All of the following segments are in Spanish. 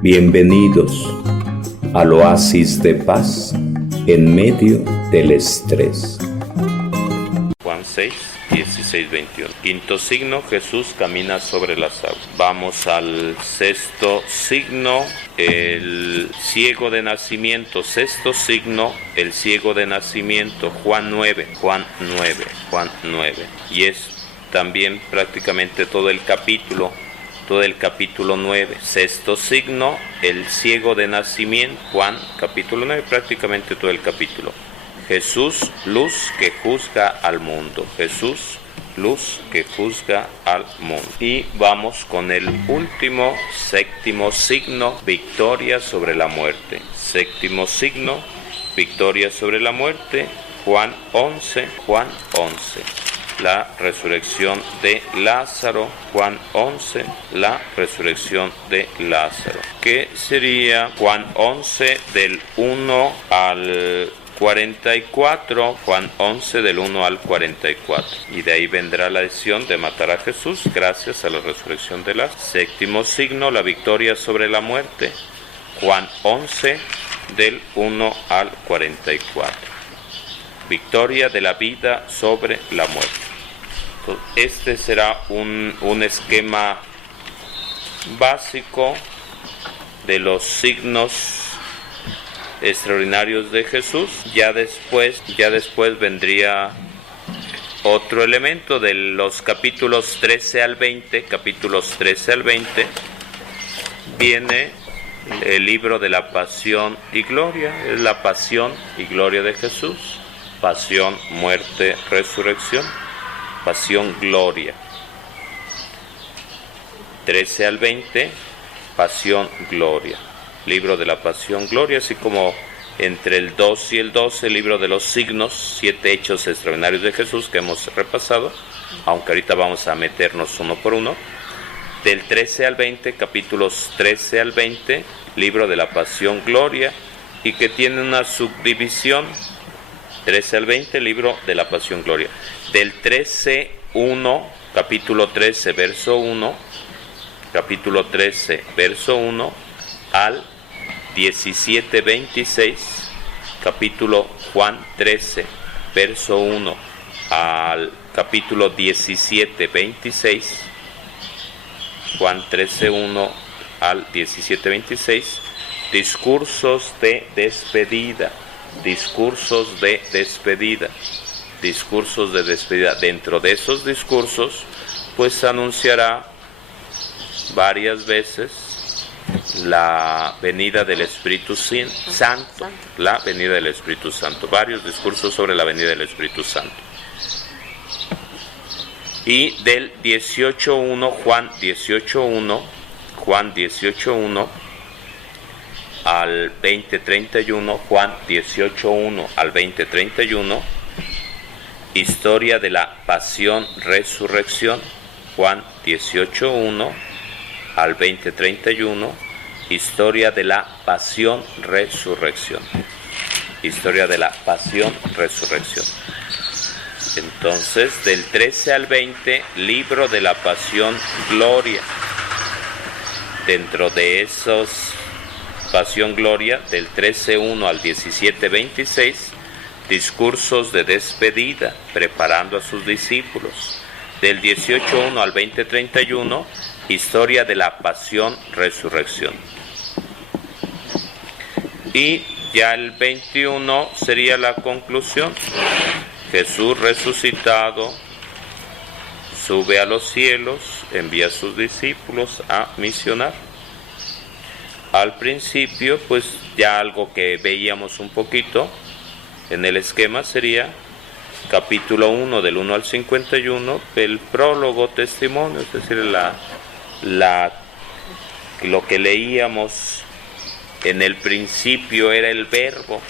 Bienvenidos al oasis de paz en medio del estrés. Juan 6, 16, 21. Quinto signo, Jesús camina sobre las aguas. Vamos al sexto signo, el ciego de nacimiento. Sexto signo, el ciego de nacimiento. Juan 9. Y es también prácticamente todo el capítulo 9. Sexto signo, el ciego de nacimiento. Juan capítulo 9, prácticamente todo el capítulo. Jesús, luz que juzga al mundo. Jesús, luz que juzga al mundo. Y vamos con el último, séptimo signo, victoria sobre la muerte. Séptimo signo, victoria sobre la muerte. Juan 11. La resurrección de Lázaro. Juan 11, la resurrección de Lázaro. ¿Qué sería Juan 11 del 1 al 44, Juan 11 del 1 al 44. Y de ahí vendrá la decisión de matar a Jesús gracias a la resurrección de Lázaro. Séptimo signo, la victoria sobre la muerte. Juan 11 del 1 al 44. Victoria de la vida sobre la muerte. Entonces, este será un esquema básico de los signos extraordinarios de Jesús. Ya después vendría otro elemento de los capítulos 13 al 20. Viene el libro de la pasión y gloria. Es la pasión y gloria de Jesús. Pasión, muerte, resurrección. Pasión, gloria. 13 al 20, pasión, gloria. Libro de la pasión, gloria, así como entre el 2 y el 12, el libro de los signos, 7 hechos extraordinarios de Jesús que hemos repasado, aunque ahorita vamos a meternos uno por uno. Del 13 al 20, capítulos 13 al 20, libro de la pasión, gloria, y que tiene una subdivisión, 13 al 20, libro de la pasión, gloria. Del 13, 1, capítulo 13, verso 1, capítulo 13, verso 1, al 17, 26, capítulo Juan 13, verso 1, al capítulo 17, 26, Juan 13, 1 al 17, 26, discursos de despedida. Dentro de esos discursos, pues anunciará varias veces la venida del Espíritu Santo. La venida del Espíritu Santo. Varios discursos sobre la venida del Espíritu Santo. Y del 18.1, Juan 18.1 al 20.31, Juan 18.1 al 20.31, historia de la pasión, resurrección, Juan 18.1 al 20.31, historia de la pasión, resurrección. Historia de la pasión, resurrección. Entonces, del 13 al 20, libro de la pasión, gloria. Dentro de esos pasión, gloria, del 13.1 al 17.26, discursos de despedida, preparando a sus discípulos. Del 18.1 al 20.31, historia de la pasión, resurrección. Y ya el 21 sería la conclusión. Jesús resucitado sube a los cielos, envía a sus discípulos a misionar. Al principio, pues ya algo que veíamos un poquito en el esquema sería capítulo 1 del 1 al 51, el prólogo, testimonio, es decir, lo que leíamos en el principio era el verbo,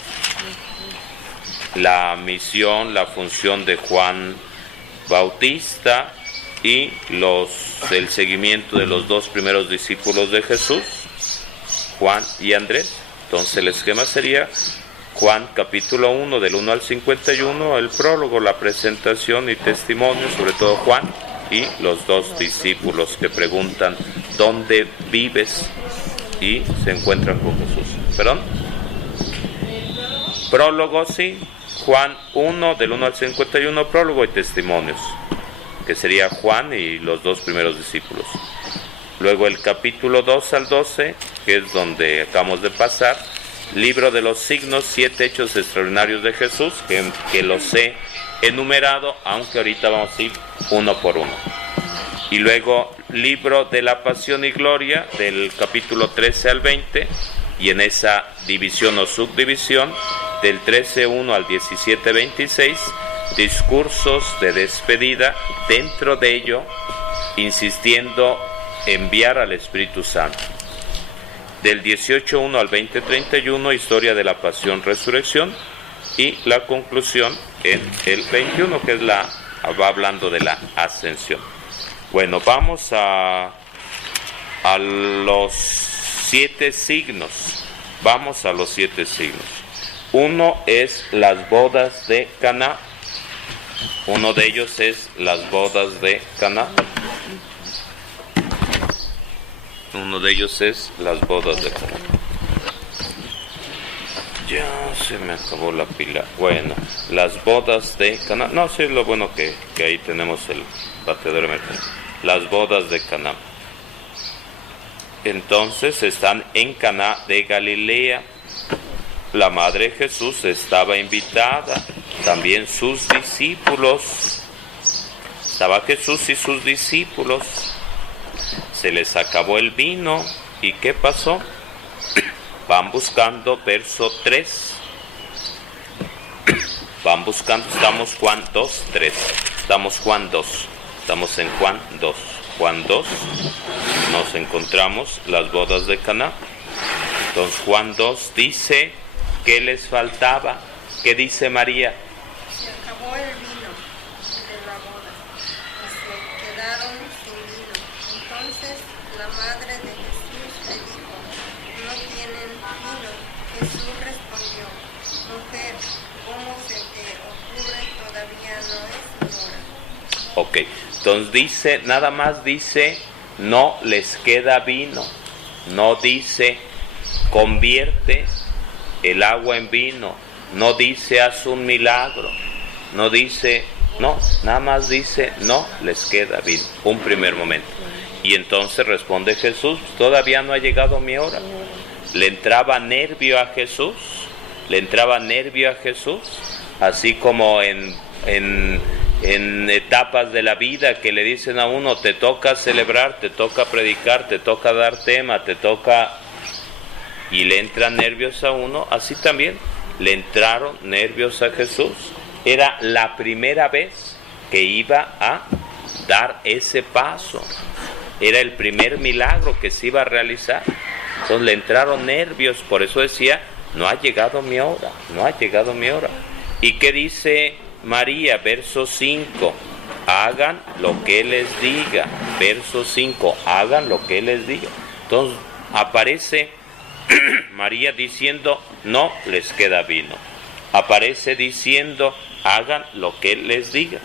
la misión, la función de Juan Bautista y el seguimiento de los dos primeros discípulos de Jesús, Juan y Andrés. Entonces el esquema sería Juan capítulo 1 del 1 al 51, el prólogo, la presentación y testimonio, sobre todo Juan y los dos discípulos que preguntan: ¿dónde vives? y se encuentran con Jesús. ¿Perdón? Prólogo, sí. Juan 1, del 1 al 51, prólogo y testimonios, que sería Juan y los dos primeros discípulos. Luego el capítulo 2 al 12, que es donde acabamos de pasar, libro de los signos, 7 hechos extraordinarios de Jesús, que los he enumerado, aunque ahorita vamos a ir uno por uno. Y luego libro de la pasión y gloria, del capítulo 13 al 20, y en esa división o subdivisión, del 13:1 al 17:26, discursos de despedida, dentro de ello insistiendo enviar al Espíritu Santo. Del 18:1 al 20:31, historia de la pasión, resurrección, y la conclusión en el 21, que es va hablando de la ascensión. Bueno, vamos a los 7 signos. Vamos a los 7 signos. Uno es las bodas de Caná. Uno de ellos es las bodas de Caná. Uno de ellos es las bodas de Caná. Ya se me acabó la pila. Bueno, las bodas de Caná. No, sí es lo bueno que ahí tenemos el batedor emergente. Las bodas de Caná. Entonces están en Caná de Galilea. La madre de Jesús estaba invitada, también sus discípulos. Estaba Jesús y sus discípulos. Se les acabó el vino. ¿Y qué pasó? Van buscando, verso 3. Van buscando, estamos Juan 2, 3. Estamos Juan 2. Estamos en Juan 2. Juan 2. Nos encontramos las bodas de Caná. Entonces Juan 2 dice, ¿qué les faltaba? ¿Qué dice María? Se acabó el vino de la boda y se quedaron sin vino. Entonces la madre de Jesús le dijo, no tienen vino. Jesús respondió, mujer, ¿cómo se te ocurre? Todavía no es hora. Ok, entonces dice, nada más dice, no les queda vino. No dice, convierte el agua en vino. No dice, haz un milagro. No dice, no, nada más dice, no les queda vino. Un primer momento. Y entonces responde Jesús, todavía no ha llegado mi hora. Le entraba nervio a Jesús. Le entraba nervio a Jesús. Así como en etapas de la vida que le dicen a uno, te toca celebrar, te toca predicar, te toca dar tema, te toca... Y le entran nervios a uno, así también le entraron nervios a Jesús. Era la primera vez que iba a dar ese paso. Era el primer milagro que se iba a realizar. Entonces le entraron nervios, por eso decía, no ha llegado mi hora, no ha llegado mi hora. ¿Y qué dice María? Verso 5, hagan lo que Él les diga. Verso 5, hagan lo que Él les diga. Entonces aparece María diciendo, no les queda vino. Aparece diciendo, hagan lo que Él les diga.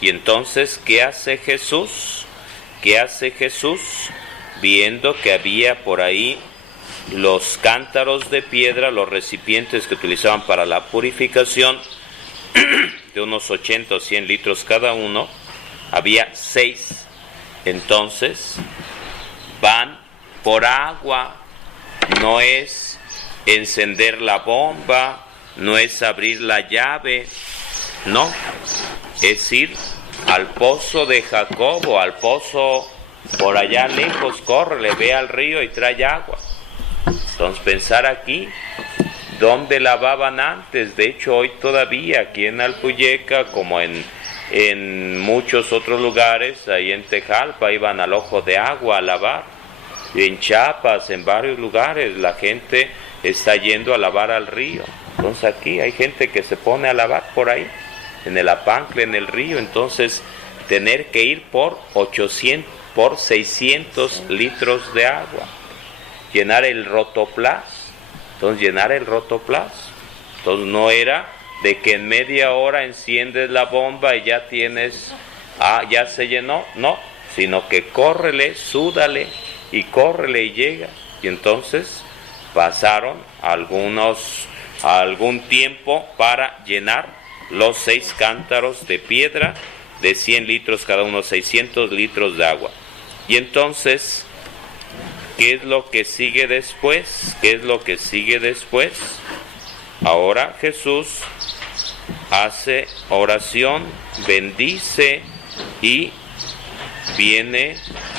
Y entonces, ¿qué hace Jesús? ¿Qué hace Jesús? Viendo que había por ahí los cántaros de piedra, los recipientes que utilizaban para la purificación, de unos 80 o 100 litros cada uno, había 6. Entonces, van por agua. No es encender la bomba, no es abrir la llave, no, es ir al pozo de Jacobo, al pozo por allá lejos, córrele, ve al río y trae agua. Entonces pensar aquí, ¿dónde lavaban antes? De hecho hoy todavía aquí en Alpuyeca, como en muchos otros lugares, ahí en Tejalpa, iban al ojo de agua a lavar. Y en Chiapas, en varios lugares, la gente está yendo a lavar al río. Entonces aquí hay gente que se pone a lavar por ahí, en el Apancle, en el río. Entonces tener que ir por 600 litros de agua, llenar el rotoplas. Entonces llenar el rotoplas. Entonces no era de que en media hora enciendes la bomba y ya tienes, ya se llenó, no, sino que córrele, súdale, y córrele y llega. Y entonces pasaron algún tiempo para llenar los 6 cántaros de piedra de 100 litros cada uno, 600 litros de agua. Y entonces, ¿qué es lo que sigue después? ¿Qué es lo que sigue después? Ahora Jesús hace oración, bendice y viene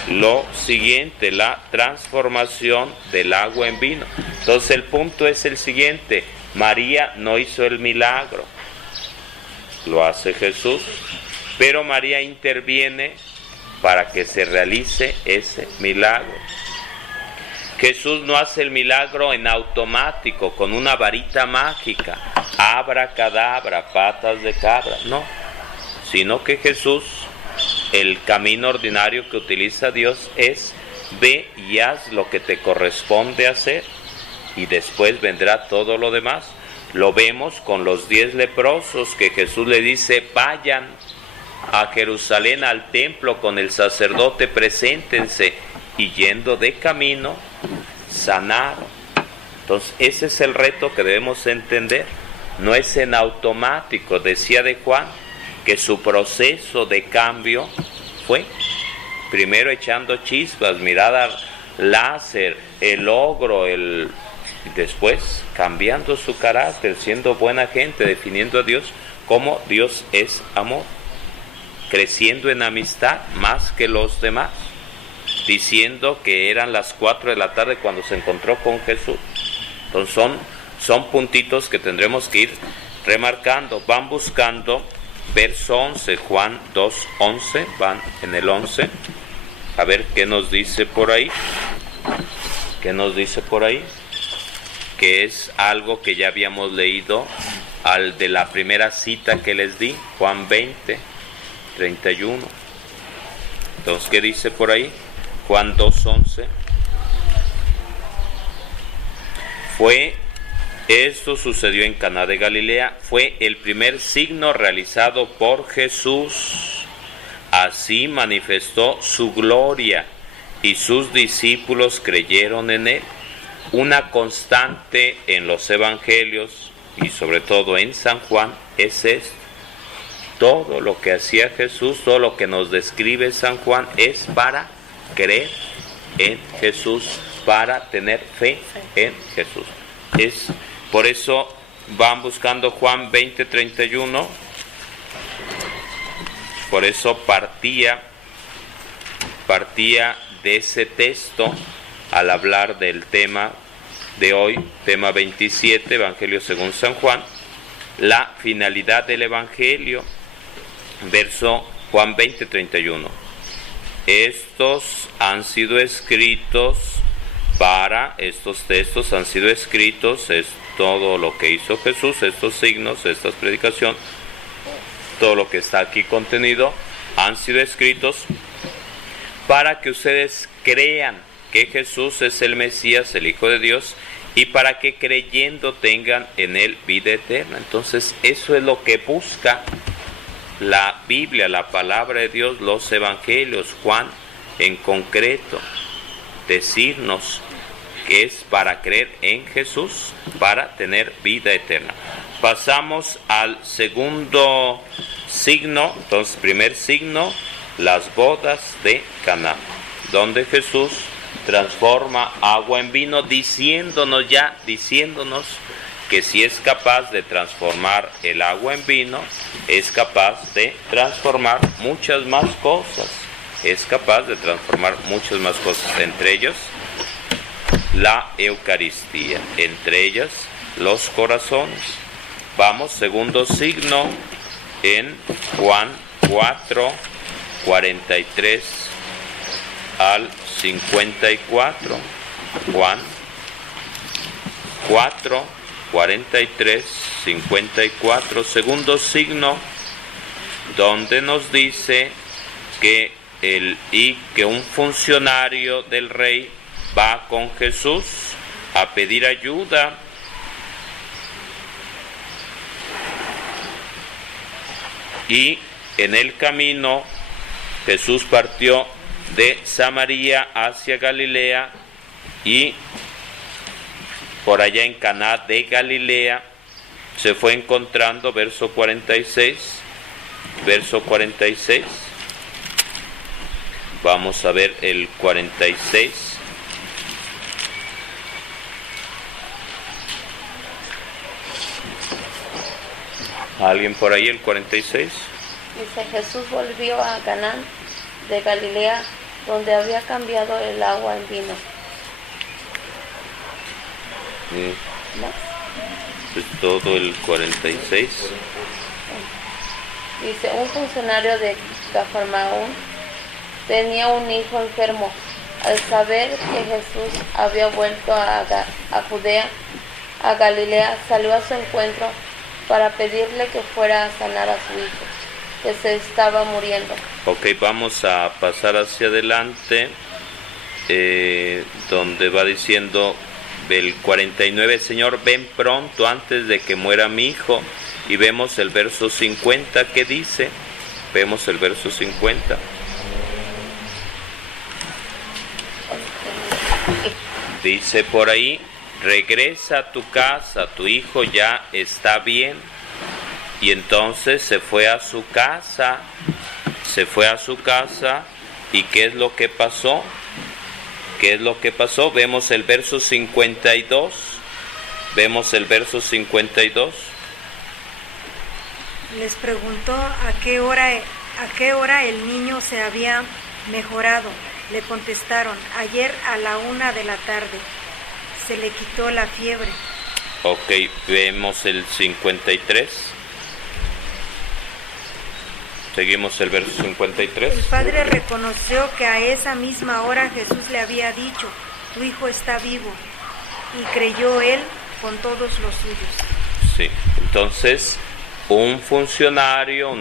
lo siguiente, la transformación del agua en vino. Entonces el punto es el siguiente: María no hizo el milagro, lo hace Jesús, pero María interviene para que se realice ese milagro. Jesús no hace el milagro en automático, con una varita mágica, abracadabra, patas de cabra, no, sino que Jesús, el camino ordinario que utiliza Dios es: ve y haz lo que te corresponde hacer, y después vendrá todo lo demás. Lo vemos con los 10 leprosos, que Jesús le dice: vayan a Jerusalén al templo con el sacerdote, preséntense, y yendo de camino sanaron. Entonces ese es el reto que debemos entender, no es en automático. Decía de Juan que su proceso de cambio fue primero echando chispas, mirada láser, el ogro, y después cambiando su carácter, siendo buena gente, definiendo a Dios como Dios es amor, creciendo en amistad más que los demás, diciendo que eran las 4 de la tarde cuando se encontró con Jesús. Entonces son puntitos que tendremos que ir remarcando. Van buscando verso 11, Juan 2:11, van en el 11, a ver qué nos dice por ahí, que es algo que ya habíamos leído al de la primera cita que les di, Juan 20:31. Entonces, ¿qué dice por ahí? Juan 2:11. Esto sucedió en Caná de Galilea, fue el primer signo realizado por Jesús. Así manifestó su gloria y sus discípulos creyeron en él. Una constante en los evangelios y sobre todo en San Juan es esto: todo lo que hacía Jesús, todo lo que nos describe San Juan es para creer en Jesús, para tener fe en Jesús. Por eso van buscando Juan 20:31. Por eso partía de ese texto al hablar del tema de hoy, tema 27, Evangelio según San Juan, la finalidad del Evangelio, verso Juan 20:31. Estos textos han sido escritos, es todo lo que hizo Jesús, estos signos, estas predicaciones, todo lo que está aquí contenido, han sido escritos para que ustedes crean que Jesús es el Mesías, el Hijo de Dios, y para que creyendo tengan en él vida eterna. Entonces eso es lo que busca la Biblia, la palabra de Dios, los evangelios, Juan en concreto, decirnos que es para creer en Jesús, para tener vida eterna. Pasamos al segundo signo. Entonces, primer signo, las bodas de Caná, donde Jesús transforma agua en vino, diciéndonos que si es capaz de transformar el agua en vino, es capaz de transformar muchas más cosas. Entre ellos la Eucaristía, entre ellas los corazones. Vamos, segundo signo, en Juan 4:43 al 54. Juan 4:43, 54, segundo signo, donde nos dice que un funcionario del rey va con Jesús a pedir ayuda. Y en el camino Jesús partió de Samaria hacia Galilea, y por allá en Caná de Galilea se fue encontrando, verso 46, vamos a ver el 46. ¿Alguien por ahí el 46? Dice: Jesús volvió a Caná de Galilea, donde había cambiado el agua en vino. ¿No? Es todo el 46. Dice: un funcionario de Cafarnaúm tenía un hijo enfermo. Al saber que Jesús había vuelto a Judea, a Galilea, salió a su encuentro para pedirle que fuera a sanar a su hijo, que se estaba muriendo. Ok, vamos a pasar hacia adelante, donde va diciendo el 49, Señor, ven pronto antes de que muera mi hijo. Y vemos el verso 50 que dice, vemos el verso 50. Dice por ahí: regresa a tu casa, tu hijo ya está bien. Y entonces se fue a su casa, ¿y qué es lo que pasó? Vemos el verso 52, Les preguntó a qué hora el niño se había mejorado. Le contestaron: ayer a la 1 de la tarde. Se le quitó la fiebre. Ok, vemos el 53. Seguimos el verso 53. El padre reconoció que a esa misma hora Jesús le había dicho: tu hijo está vivo. Y creyó él con todos los suyos. Sí, entonces un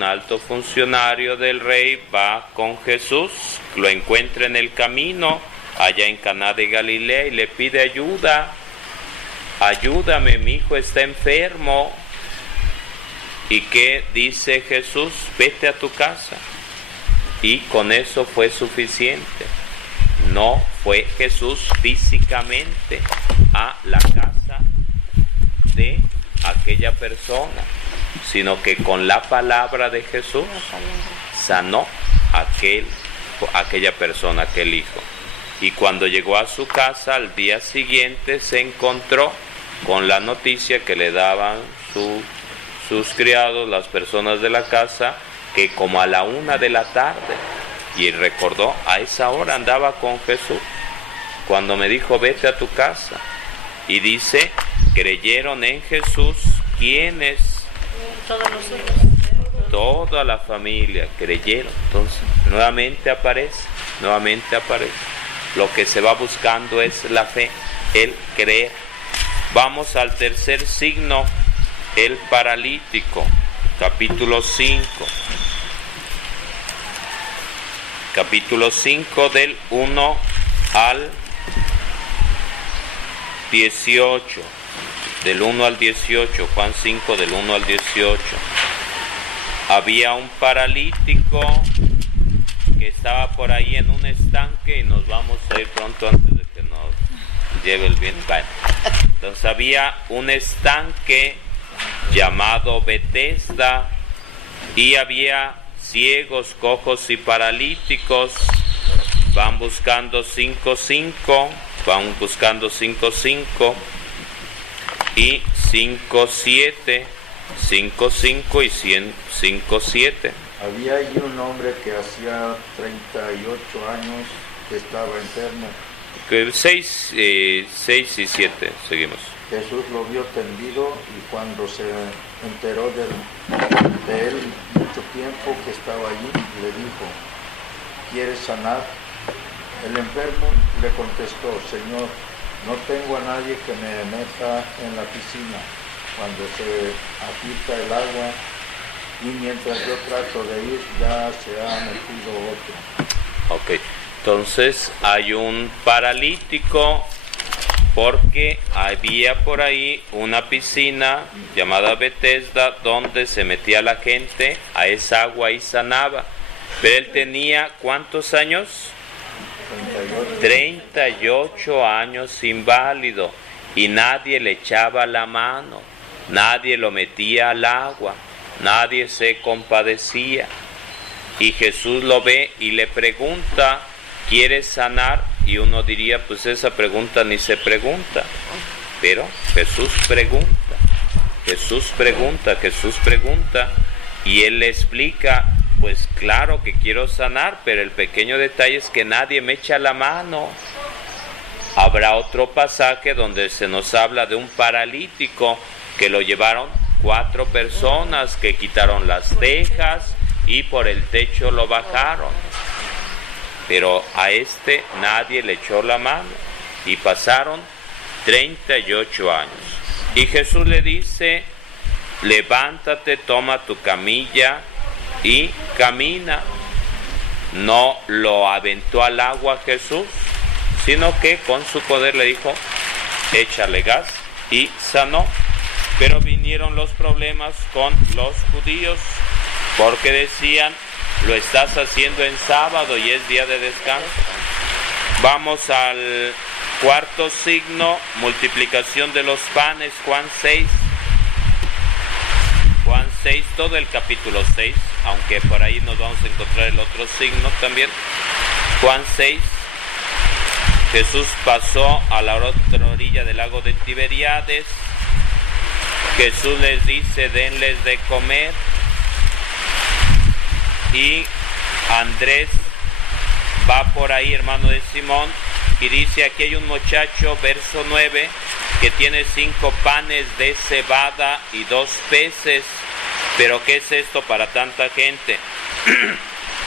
alto funcionario del rey va con Jesús, lo encuentra en el camino, allá en Caná de Galilea, y le pide ayuda. Ayúdame, mi hijo está enfermo. ¿Y qué dice Jesús? Vete a tu casa. Y con eso fue suficiente. No fue Jesús físicamente a la casa de aquella persona, sino que con la palabra de Jesús sanó aquella persona, aquel hijo. Y cuando llegó a su casa al día siguiente, se encontró con la noticia que le daban sus criados, las personas de la casa, que como a la 1 de la tarde, y recordó: a esa hora andaba con Jesús cuando me dijo vete a tu casa. Y dice: creyeron en Jesús. ¿Quiénes? Todos los suyos. Toda la familia creyeron. Entonces nuevamente aparece. Lo que se va buscando es la fe, el creer. Vamos al tercer signo, el paralítico, capítulo 5. Capítulo 5 del 1 al 18. Del 1 al 18, Juan 5 del 1 al 18. Había un paralítico que estaba por ahí en un estanque, y nos vamos a ir pronto antes de que nos lleve el viento. Bueno, entonces había un estanque llamado Betesda, y había ciegos, cojos y paralíticos. Van buscando 5-5 y 5-7, 5-5 y 5-7. Había allí un hombre que hacía 38 años que estaba enfermo. 6 y 7, seguimos. Jesús lo vio tendido, y cuando se enteró de él mucho tiempo que estaba allí, le dijo: ¿quieres sanar? El enfermo le contestó: Señor, no tengo a nadie que me meta en la piscina cuando se agita el agua, y mientras yo trato de ir ya se ha metido otro. Ok, entonces hay un paralítico porque había por ahí una piscina llamada Betesda donde se metía la gente a esa agua y sanaba. Pero él tenía ¿cuántos años? 38 años inválido, y nadie le echaba la mano, nadie lo metía al agua, nadie se compadecía. Y Jesús lo ve y le pregunta, ¿quieres sanar? Y uno diría, pues esa pregunta ni se pregunta. Pero Jesús pregunta, y él le explica, pues claro que quiero sanar, pero el pequeño detalle es que nadie me echa la mano. Habrá otro pasaje donde se nos habla de un paralítico que lo llevaron 4 personas, que quitaron las tejas y por el techo lo bajaron. Pero a este nadie le echó la mano, y pasaron 38 años. Y Jesús le dice, levántate, toma tu camilla y camina. No lo aventó al agua Jesús, sino que con su poder le dijo, échale gas, y sanó. Pero vinieron los problemas con los judíos, porque decían, lo estás haciendo en sábado y es día de descanso. Vamos al cuarto signo, multiplicación de los panes, Juan 6. Juan 6, todo el capítulo 6, aunque por ahí nos vamos a encontrar el otro signo también. Juan 6, Jesús pasó a la otra orilla del lago de Tiberíades. Jesús les dice, denles de comer. Y Andrés va por ahí, hermano de Simón, y dice, aquí hay un muchacho, verso 9, que tiene 5 panes de cebada y 2 peces. Pero ¿qué es esto para tanta gente?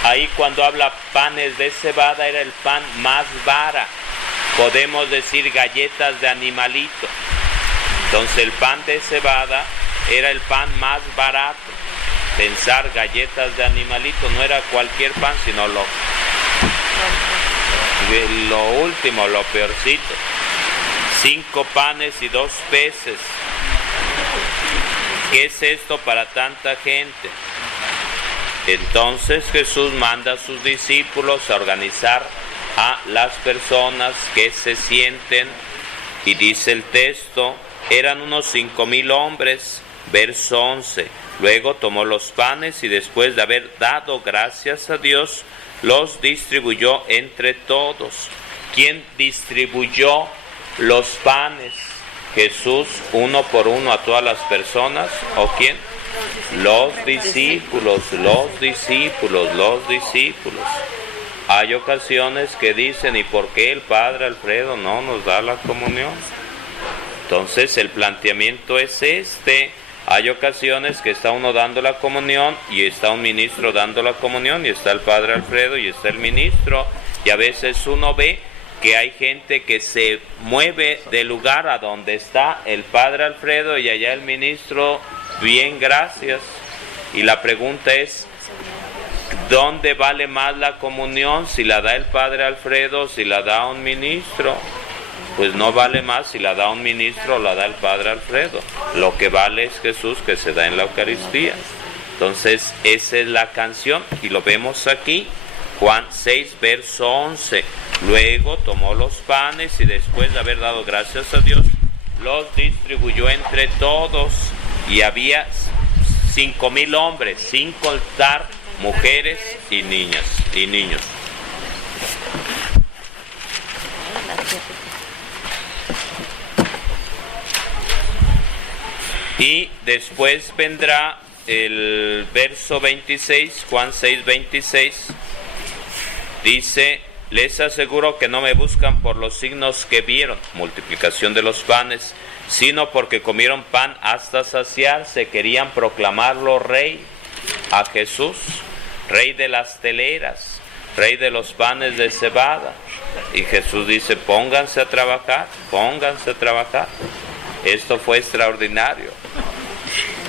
Ahí cuando habla panes de cebada era el pan más vara. Podemos decir galletas de animalito. Entonces el pan de cebada era el pan más barato. Pensar galletas de animalito, no era cualquier pan, sino lo último, lo peorcito. 5 panes y 2 peces. ¿Qué es esto para tanta gente? Entonces Jesús manda a sus discípulos a organizar a las personas que se sienten, y dice el texto, eran unos 5,000 hombres, verso 11. Luego tomó los panes y después de haber dado gracias a Dios, los distribuyó entre todos. ¿Quién distribuyó los panes? ¿Jesús uno por uno a todas las personas? ¿O quién? Los discípulos. Hay ocasiones que dicen, ¿y por qué el Padre Alfredo no nos da la comunión? Entonces el planteamiento es este. Hay ocasiones que está uno dando la comunión y está un ministro dando la comunión, y está el Padre Alfredo y está el ministro, y a veces uno ve que hay gente que se mueve del lugar a donde está el Padre Alfredo y allá el ministro, bien, gracias. Y la pregunta es, ¿dónde vale más la comunión? ¿Si la da el Padre Alfredo o si la da un ministro? Pues no vale más si la da un ministro o la da el Padre Alfredo. Lo que vale es Jesús, que se da en la Eucaristía. Entonces esa es la canción, y lo vemos aquí, Juan 6, verso 11. Luego tomó los panes y después de haber dado gracias a Dios, los distribuyó entre todos, y había 5,000 hombres, sin contar mujeres y niños. Y después vendrá el verso 26, Juan 6, 26. Dice, les aseguro que no me buscan por los signos que vieron, multiplicación de los panes, sino porque comieron pan hasta saciarse. Querían proclamarlo rey a Jesús, rey de las teleras, rey de los panes de cebada. Y Jesús dice, pónganse a trabajar. Esto fue extraordinario.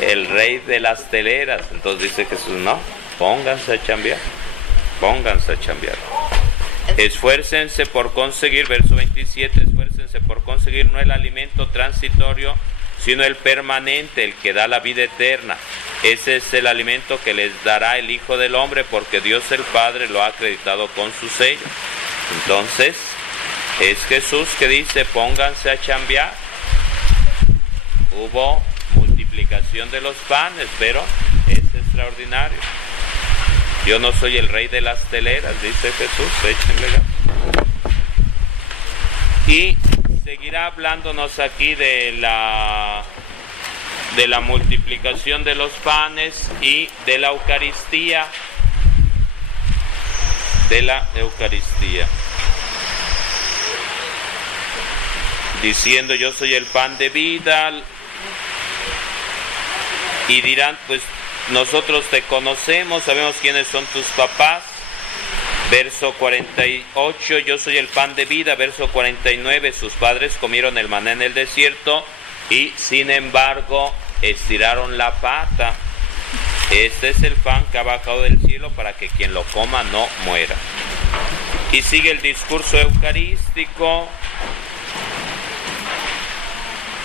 El rey de las teleras. Entonces dice Jesús, no, pónganse a chambear. Esfuércense por conseguir, verso 27, esfuércense por conseguir no el alimento transitorio, sino el permanente, el que da la vida eterna. Ese es el alimento que les dará el Hijo del Hombre, porque Dios el Padre lo ha acreditado con su sello. Entonces, es Jesús que dice, pónganse a chambear. Hubo multiplicación de los panes, pero es extraordinario. Yo no soy el rey de las teleras, dice Jesús, échenle ganas. Y seguirá hablándonos aquí de la multiplicación de los panes y de la Eucaristía. Diciendo, yo soy el pan de vida. Y dirán, pues nosotros te conocemos, sabemos quiénes son tus papás. Verso 48, yo soy el pan de vida. Verso 49, sus padres comieron el maná en el desierto y sin embargo estiraron la pata. Este es el pan que ha bajado del cielo para que quien lo coma no muera. Y sigue el discurso eucarístico.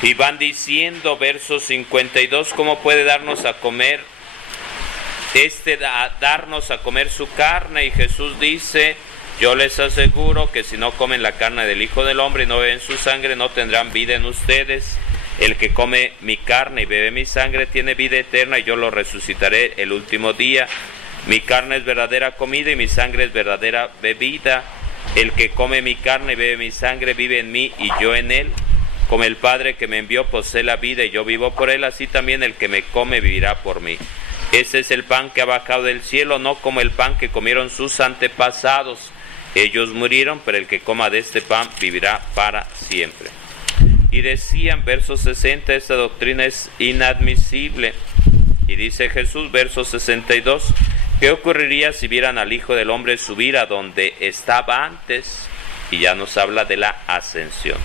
Y van diciendo, verso 52, ¿cómo puede darnos a comer darnos a comer su carne? Y Jesús dice, yo les aseguro que si no comen la carne del Hijo del Hombre y no beben su sangre, no tendrán vida en ustedes. El que come mi carne y bebe mi sangre tiene vida eterna y yo lo resucitaré el último día. Mi carne es verdadera comida y mi sangre es verdadera bebida. El que come mi carne y bebe mi sangre vive en mí y yo en él. Como el Padre que me envió posee la vida y yo vivo por él, así también el que me come vivirá por mí. Ese es el pan que ha bajado del cielo, no como el pan que comieron sus antepasados. Ellos murieron, pero el que coma de este pan vivirá para siempre. Y decían, verso 60, esta doctrina es inadmisible. Y dice Jesús, verso 62, ¿qué ocurriría si vieran al Hijo del Hombre subir a donde estaba antes? Y ya nos habla de la ascensión.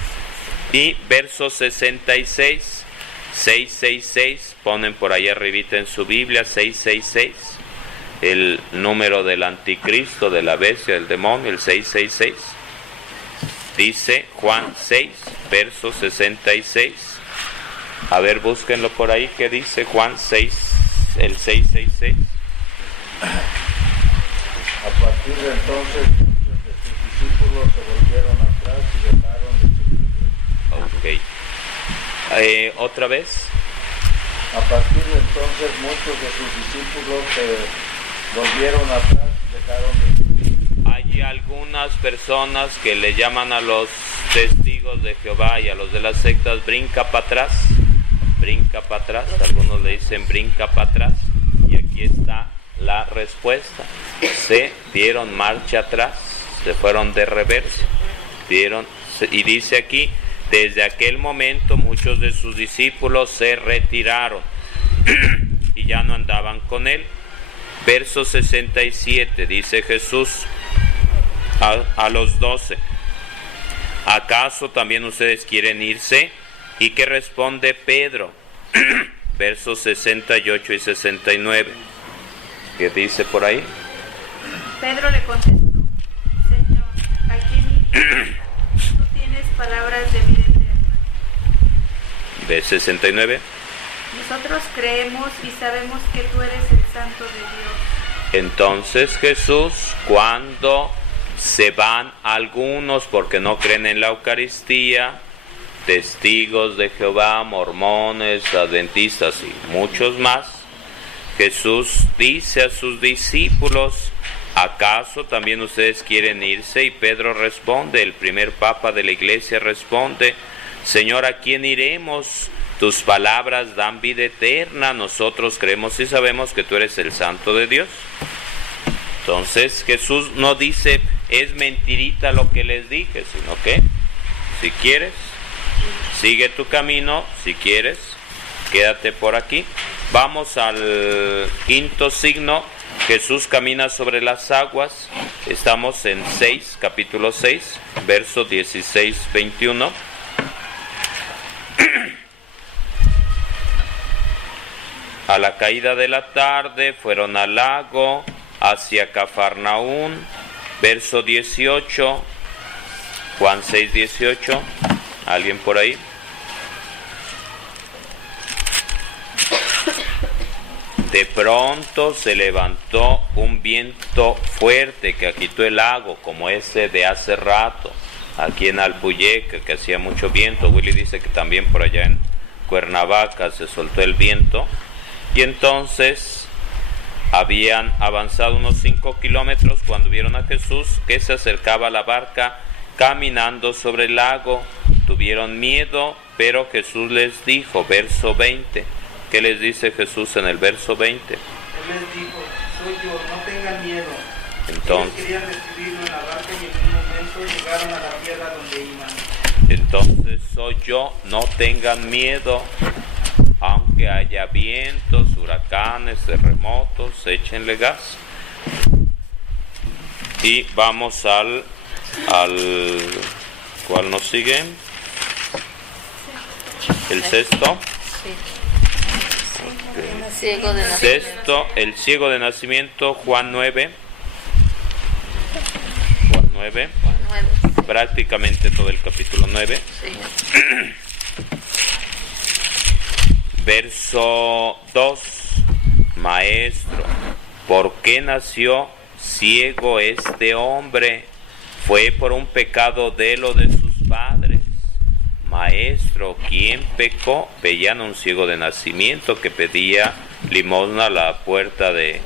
Y verso 66, 666, ponen por ahí arribita en su Biblia, 666, el número del anticristo, de la bestia, del demonio, el 666. Dice Juan 6, verso 66. A ver, búsquenlo por ahí, ¿qué dice Juan 6, el 666? A partir de entonces, muchos de sus discípulos se volvieron atrás y dejaron de seguirle. Ok. Otra vez. A partir de entonces, muchos de sus discípulos se volvieron atrás y dejaron de seguirle. Hay algunas personas que le llaman a los testigos de Jehová y a los de las sectas brinca para atrás, algunos le dicen brinca para atrás, y aquí está la respuesta. Se dieron marcha atrás, se fueron de reversa, y dice aquí, desde aquel momento muchos de sus discípulos se retiraron y ya no andaban con él. Verso 67, dice Jesús a los 12, ¿acaso también ustedes quieren irse? ¿Y qué responde Pedro? Versos 68 y 69, ¿qué dice por ahí? Pedro le contestó, Señor, aquí tú tienes palabras de vida eterna. De 69. Nosotros creemos y sabemos que tú eres el Santo de Dios. Entonces Jesús, cuando se van algunos porque no creen en la Eucaristía, testigos de Jehová, mormones, adventistas y muchos más, Jesús dice a sus discípulos, ¿acaso también ustedes quieren irse? Y Pedro responde, el primer papa de la iglesia responde, Señor, ¿a quién iremos? Tus palabras dan vida eterna, nosotros creemos y sabemos que tú eres el Santo de Dios. Entonces Jesús no dice, es mentirita lo que les dije, sino que, si quieres, sigue tu camino, si quieres, quédate por aquí. Vamos al quinto signo, Jesús camina sobre las aguas. Estamos en capítulo 6, verso 16-21. A la caída de la tarde fueron al lago, hacia Cafarnaún, verso 18, Juan 6, 18, ¿alguien por ahí? De pronto se levantó un viento fuerte que agitó el lago, como ese de hace rato, aquí en Alpuyeca, que hacía mucho viento. Willy dice que también por allá en Cuernavaca se soltó el viento. Y entonces habían avanzado unos 5 kilómetros cuando vieron a Jesús que se acercaba a la barca caminando sobre el lago. Tuvieron miedo, pero Jesús les dijo, verso 20. ¿Qué les dice Jesús en el verso 20? Él les dijo, soy yo, no tengan miedo. Entonces, ellos querían recibirlo en la barca y en un momento llegaron a la tierra donde iban. Entonces soy yo, no tengan miedo, aunque haya vientos, huracanes, terremotos, échenle gas. Y vamos al ¿cuál nos sigue? El sexto. Ciego de nacimiento. Sexto, el ciego de nacimiento, Juan 9. Juan 9. Prácticamente todo el capítulo 9. Sí. Verso 2. Maestro, ¿por qué nació ciego este hombre? ¿Fue por un pecado de él o de sus padres? Maestro, ¿quién pecó? Veían un ciego de nacimiento que pedía limosna a la puerta de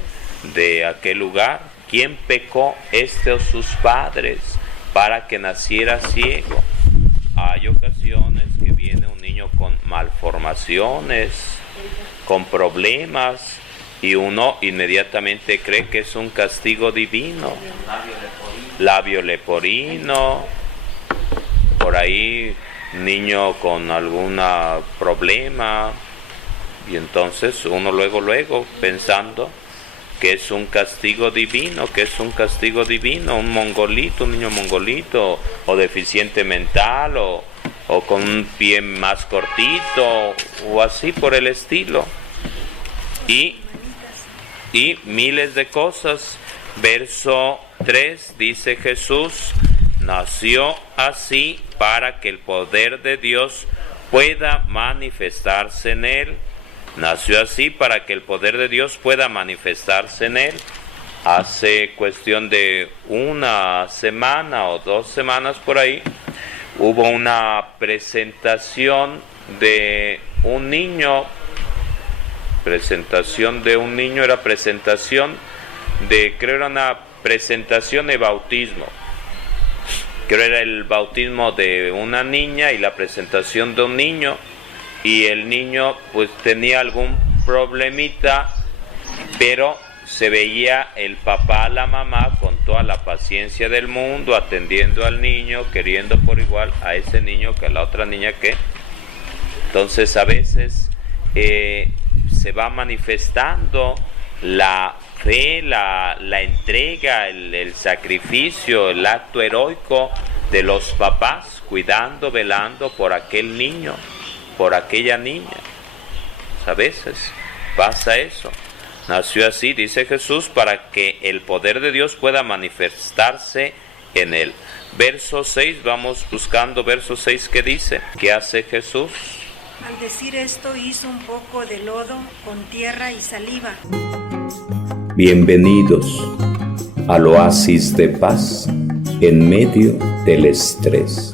aquel lugar. ¿Quién pecó, este o sus padres, para que naciera ciego? Hay ocasiones que viene un niño con malformaciones, con problemas, y uno inmediatamente cree que es un castigo divino. Labio leporino, por ahí niño con algún problema, y entonces uno luego pensando que es un castigo divino, un mongolito, un niño mongolito, o deficiente mental, o con un pie más cortito, o así por el estilo, y miles de cosas. Verso 3 dice Jesús, nació así para que el poder de Dios pueda manifestarse en él. Nació así para que el poder de Dios pueda manifestarse en él. Hace cuestión de una semana o 2 semanas por ahí, hubo una presentación de un niño. Era presentación de, creo era una presentación de bautismo. Creo era el bautismo de una niña y la presentación de un niño. Y el niño pues tenía algún problemita, pero se veía el papá, la mamá con toda la paciencia del mundo, atendiendo al niño, queriendo por igual a ese niño que a la otra niña que. Entonces a veces se va manifestando la fe, la entrega, el sacrificio, el acto heroico de los papás, cuidando, velando por aquel niño, por aquella niña. A veces pasa eso. Nació así, dice Jesús, para que el poder de Dios pueda manifestarse en él. Verso 6, vamos buscando verso 6, ¿qué dice? ¿Qué hace Jesús? Al decir esto hizo un poco de lodo con tierra y saliva. Bienvenidos al oasis de paz en medio del estrés.